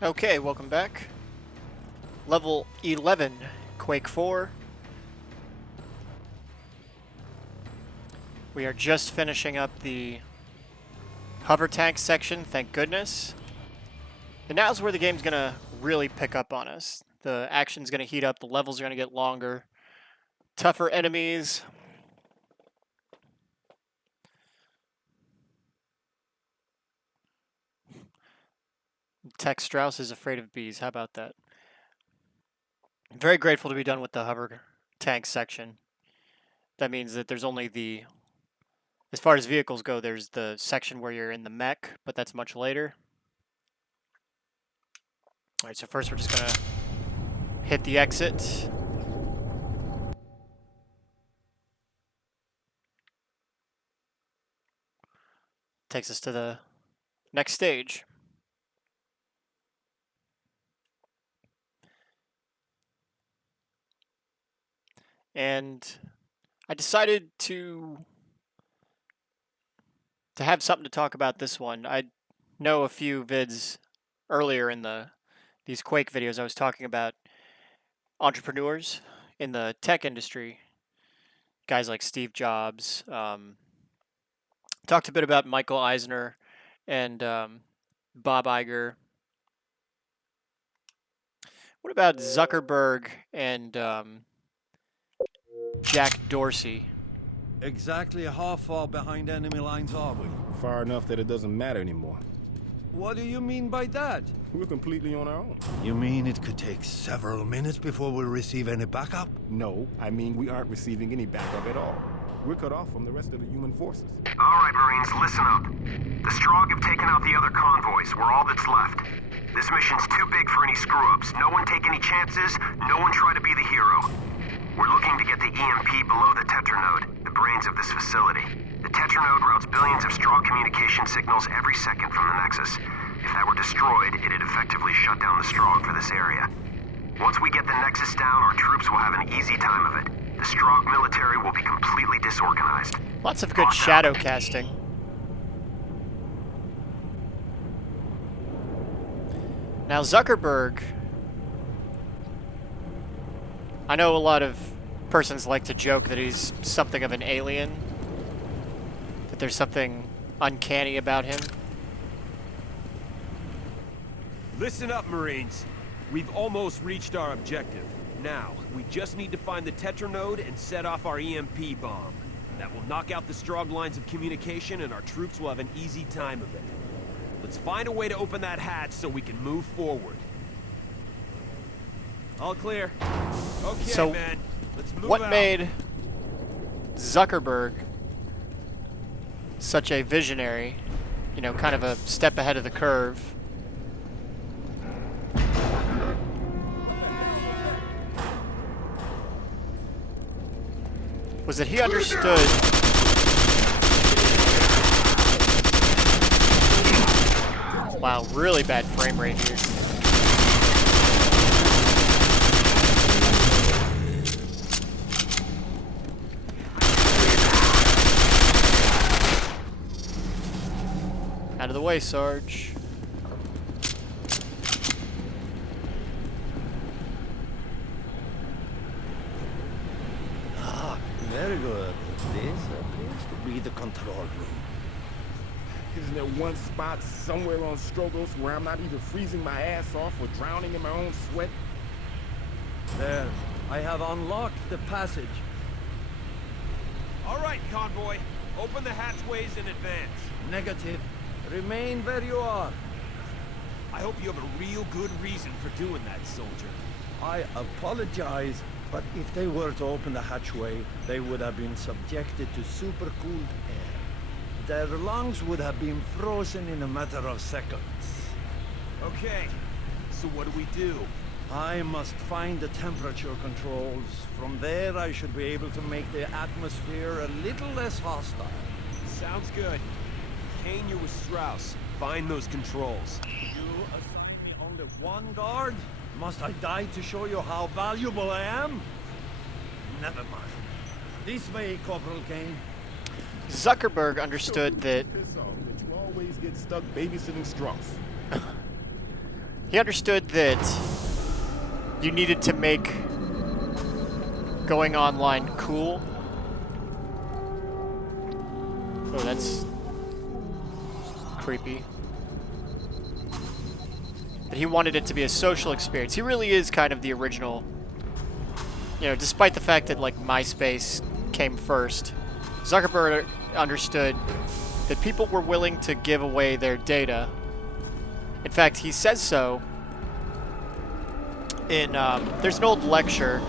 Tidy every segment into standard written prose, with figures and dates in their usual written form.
Okay, welcome back. Level 11, Quake 4. We are just finishing up the hover tank section, thank goodness. And now's where the game's gonna really pick up on us. The action's gonna heat up, the levels are gonna get longer, tougher enemies. Tex Strauss is afraid of bees, how about that? I'm very grateful to be done with the hover tank section. That means that there's only the, as far as vehicles go, there's the section where you're in the mech, but that's much later. Alright, so first we're just gonna hit the exit. Takes us to the next stage. And I decided to have something to talk about this one. I know a few vids earlier in these Quake videos I was talking about entrepreneurs in the tech industry, guys like Steve Jobs. Talked a bit about Michael Eisner and Bob Iger. What about Zuckerberg and Jack Dorsey? Exactly how far behind enemy lines are we? Far enough that it doesn't matter anymore. What do you mean by that? We're completely on our own. You mean it could take several minutes before we receive any backup? No, I mean we aren't receiving any backup at all. We're cut off from the rest of the human forces. All right, Marines, listen up. The Strogg have taken out the other convoys. We're all that's left. This mission's too big for any screw-ups. No one take any chances. No one try to be the hero. We're looking to get the EMP below the Tetranode, the brains of this facility. The Tetranode routes billions of Strogg communication signals every second from the Nexus. If that were destroyed, it'd effectively shut down the Strogg for this area. Once we get the Nexus down, our troops will have an easy time of it. The Strogg military will be completely disorganized. Lots of good shadow casting. Now Zuckerberg, I know a lot of persons like to joke that he's something of an alien, that there's something uncanny about him. Listen up, Marines. We've almost reached our objective. Now, we just need to find the Tetranode and set off our EMP bomb. That will knock out the Strogg lines of communication and our troops will have an easy time of it. Let's find a way to open that hatch so we can move forward. All clear. Okay, So, man. Let's move what out. made Zuckerberg such a visionary, you know, kind of a step ahead of the curve? Was that he understood wow, really bad frame rate here. Out of the way, Sarge. Very good. This appears to be the control room. Isn't there one spot somewhere on Strogos where I'm not either freezing my ass off or drowning in my own sweat? There. I have unlocked the passage. All right, convoy. Open the hatchways in advance. Negative. Remain where you are. I hope you have a real good reason for doing that, soldier. I apologize, but if they were to open the hatchway, they would have been subjected to supercooled air. Their lungs would have been frozen in a matter of seconds. Okay, so what do? I must find the temperature controls. From there, I should be able to make the atmosphere a little less hostile. Sounds good. Kane, you're with Strauss. Find those controls. You assign me only one guard? Must I die to show you how valuable I am? Never mind. This way, Corporal Kane. Zuckerberg understood that Piss off that you always get stuck babysitting Strauss. He understood that you needed to make going online cool. Oh, that's creepy. But he wanted it to be a social experience. He really is kind of the original, you know, despite the fact that, like, MySpace came first. Zuckerberg understood that people were willing to give away their data. In fact, he says so in, there's an old lecture.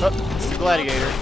Oh, it's the gladiator.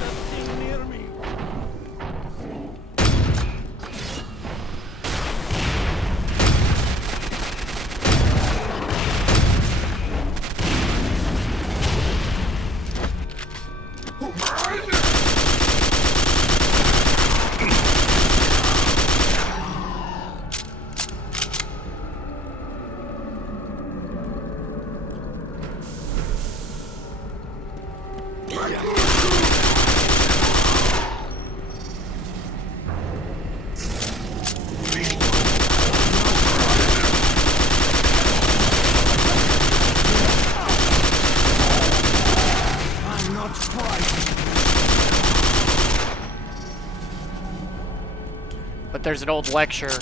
But there's an old lecture,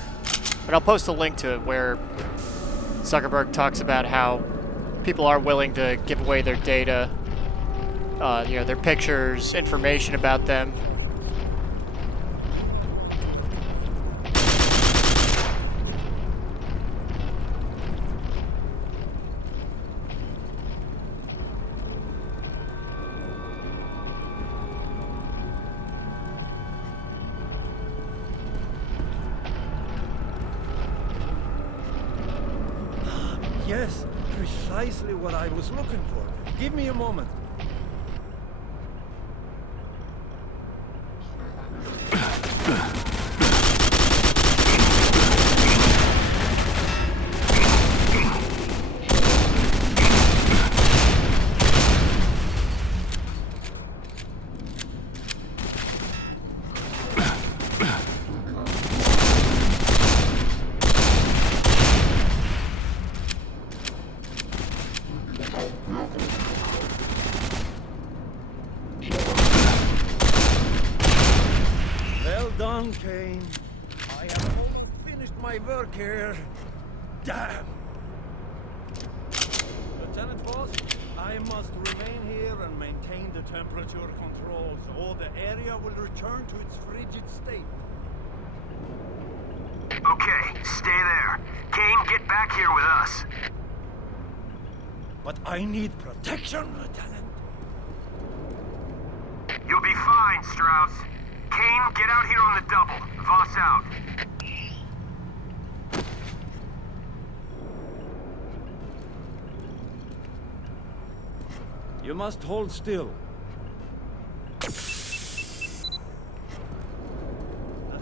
and I'll post a link to it, where Zuckerberg talks about how people are willing to give away their data, you know, their pictures, information about them. Yes, precisely what I was looking for. Give me a moment. Well done, Kane. I have almost finished my work here. Damn! Lieutenant Voss, I must remain here and maintain the temperature controls, or the area will return to its frigid state. Okay, stay there. Kane, get back here with us. But I need protection, Lieutenant. You'll be fine, Strauss. Kane, get out here on the double. Voss out. You must hold still. That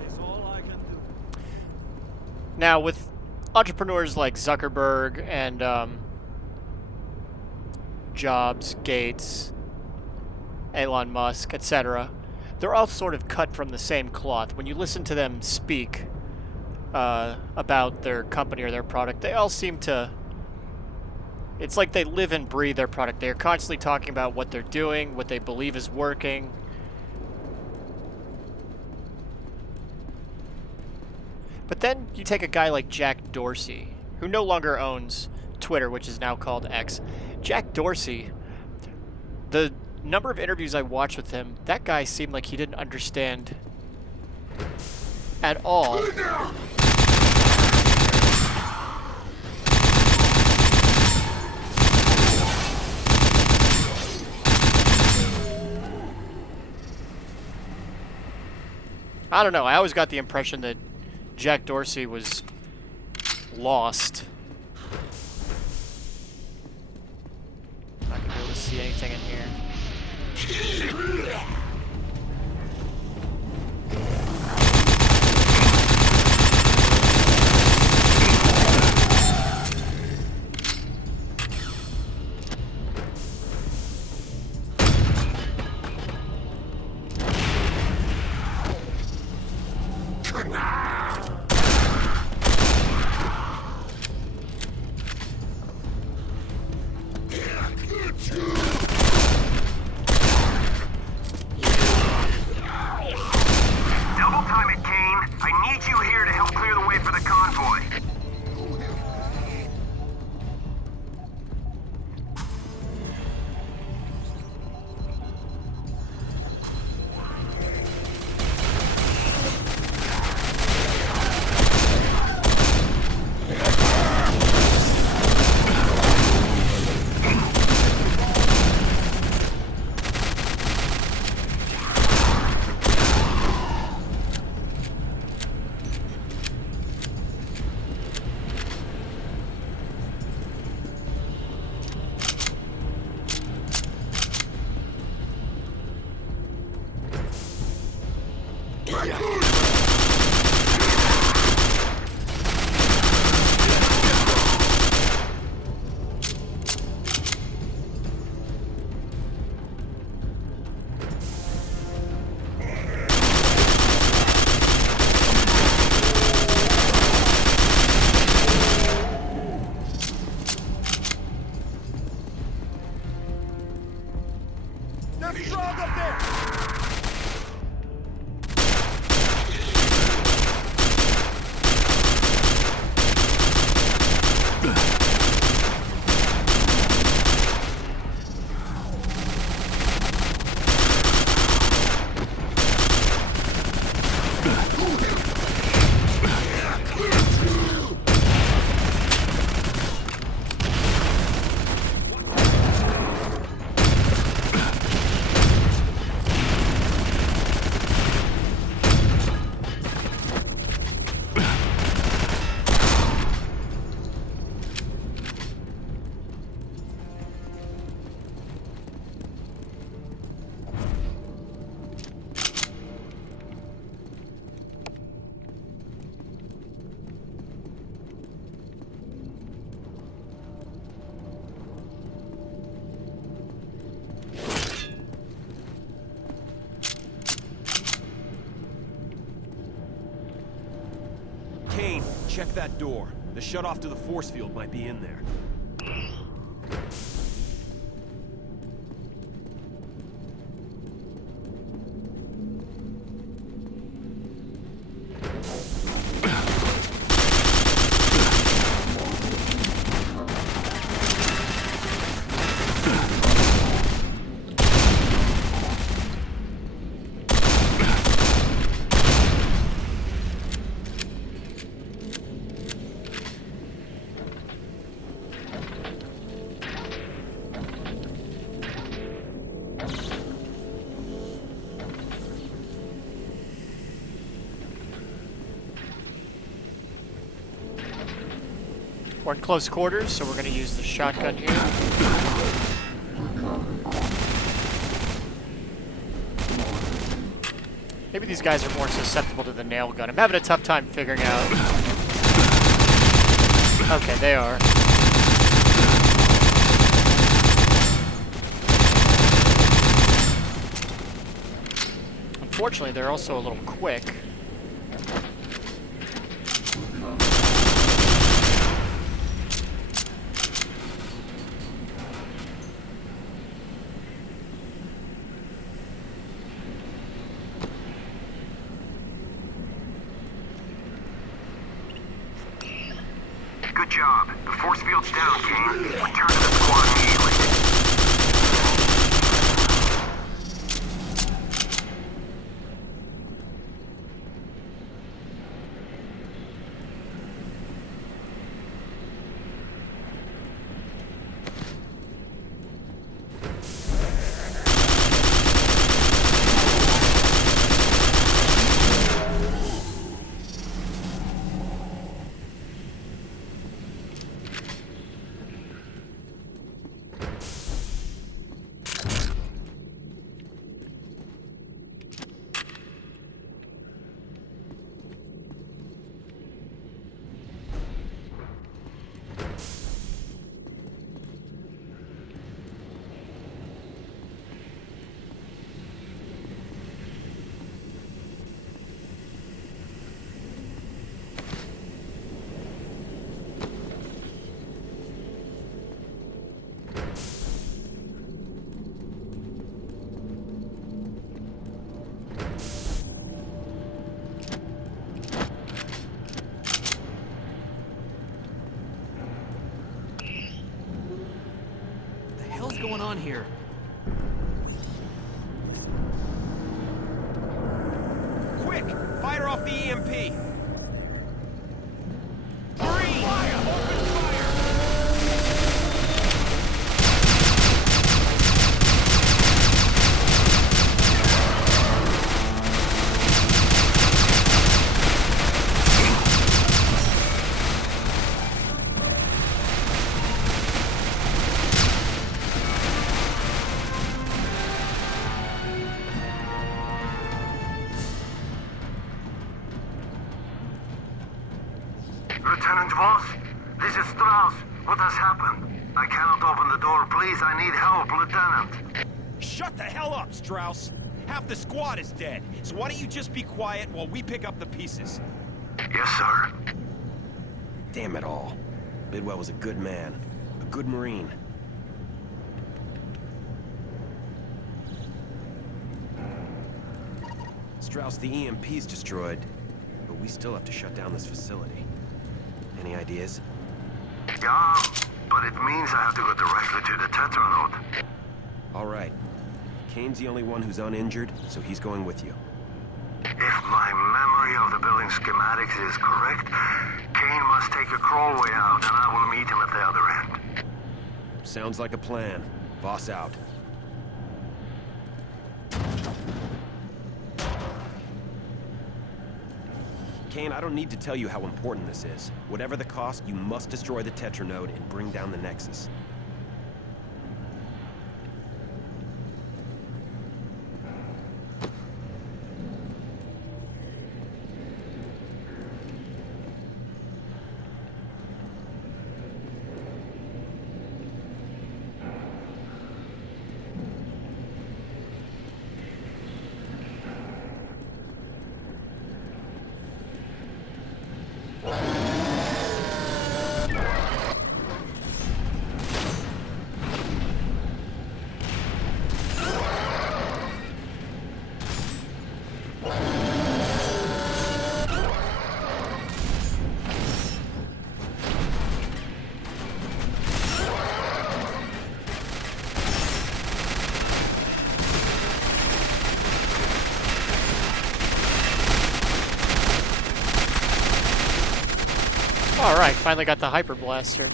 is all I can do. Now, with entrepreneurs like Zuckerberg and Jobs, Gates, Elon Musk, etc., they're all sort of cut from the same cloth. When you listen to them speak about their company or their product, they all seem to... It's like they live and breathe their product. They're constantly talking about what they're doing, what they believe is working. But then you take a guy like Jack Dorsey, who no longer owns Twitter, which is now called X. Jack Dorsey, the number of interviews I watched with him, that guy seemed like he didn't understand at all I don't know. I always got the impression that Jack Dorsey was lost. Not gonna be able to see anything in here. Kane, check that door. The shutoff to the force field might be in there. We're in close quarters, so we're going to use the shotgun here. Maybe these guys are more susceptible to the nail gun. I'm having a tough time figuring out. Okay, they are. Unfortunately, they're also a little quick. Good job. The force field's down, Kane. Return to the squad immediately. What's going on here? Quick! Fire off the EMP! Marine! Fire! Open fire! Lieutenant Voss, this is Strauss. What has happened? I cannot open the door. Please, I need help, Lieutenant. Shut the hell up, Strauss! Half the squad is dead, so why don't you just be quiet while we pick up the pieces? Yes, sir. Damn it all. Bidwell was a good man. A good Marine. Strauss, the EMP's destroyed, but we still have to shut down this facility. Any ideas? Yeah, but it means I have to go directly to the Tetranode. All right. Kane's the only one who's uninjured, so he's going with you. If my memory of the building schematics is correct, Kane must take a crawlway out, and I will meet him at the other end. Sounds like a plan. Boss out. Kane, I don't need to tell you how important this is. Whatever the cost, you must destroy the Tetranode and bring down the Nexus. Alright, finally got the hyper blaster.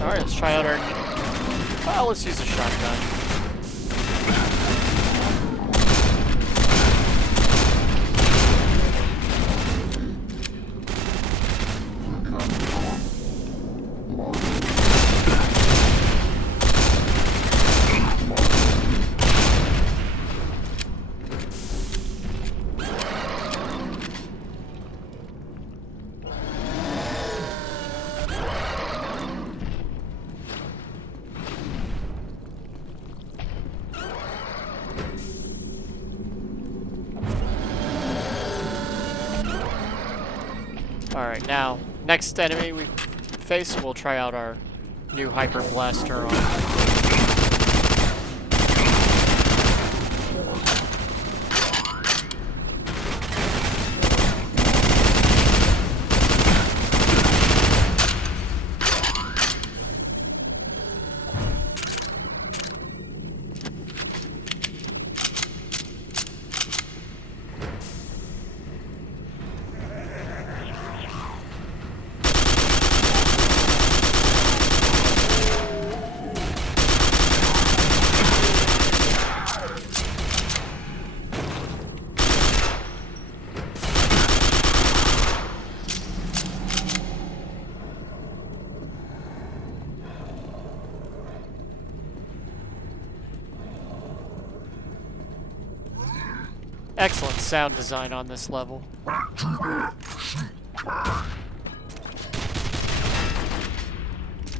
Alright, let's try out our... Well, let's use a shotgun. Alright, now, next enemy we face, we'll try out our new hyper blaster on. Excellent sound design on this level.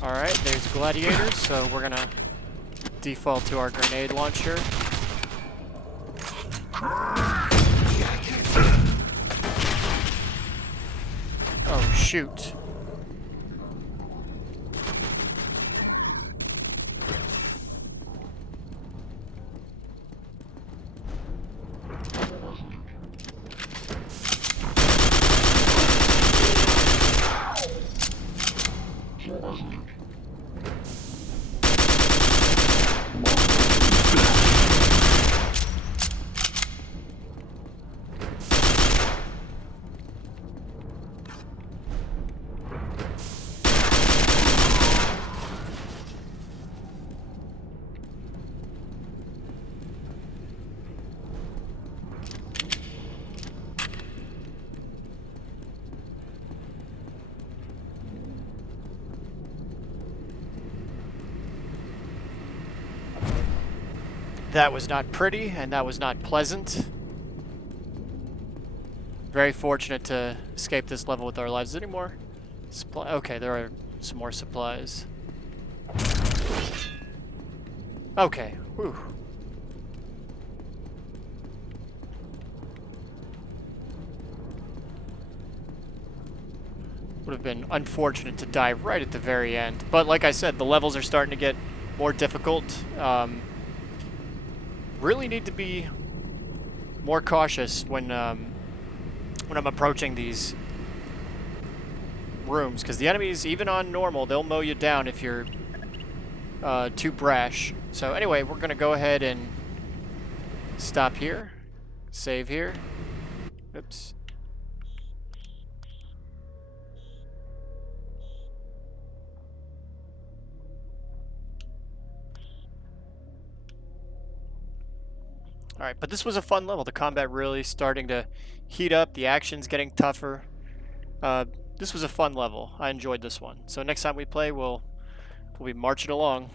Alright, there's gladiators, so we're gonna default to our grenade launcher. Oh, shoot. That was not pretty, and that was not pleasant. Very fortunate to escape this level with our lives. Is there any more supply? Okay, there are some more supplies. Okay, whew. Would have been unfortunate to die right at the very end. But like I said, the levels are starting to get more difficult. Really need to be more cautious when I'm approaching these rooms, because the enemies, even on normal, they'll mow you down if you're too brash. So anyway, we're gonna go ahead and stop here, save here. Oops. Alright, but this was a fun level. The combat really starting to heat up. The action's getting tougher. This was a fun level. I enjoyed this one. So next time we play, we'll be marching along.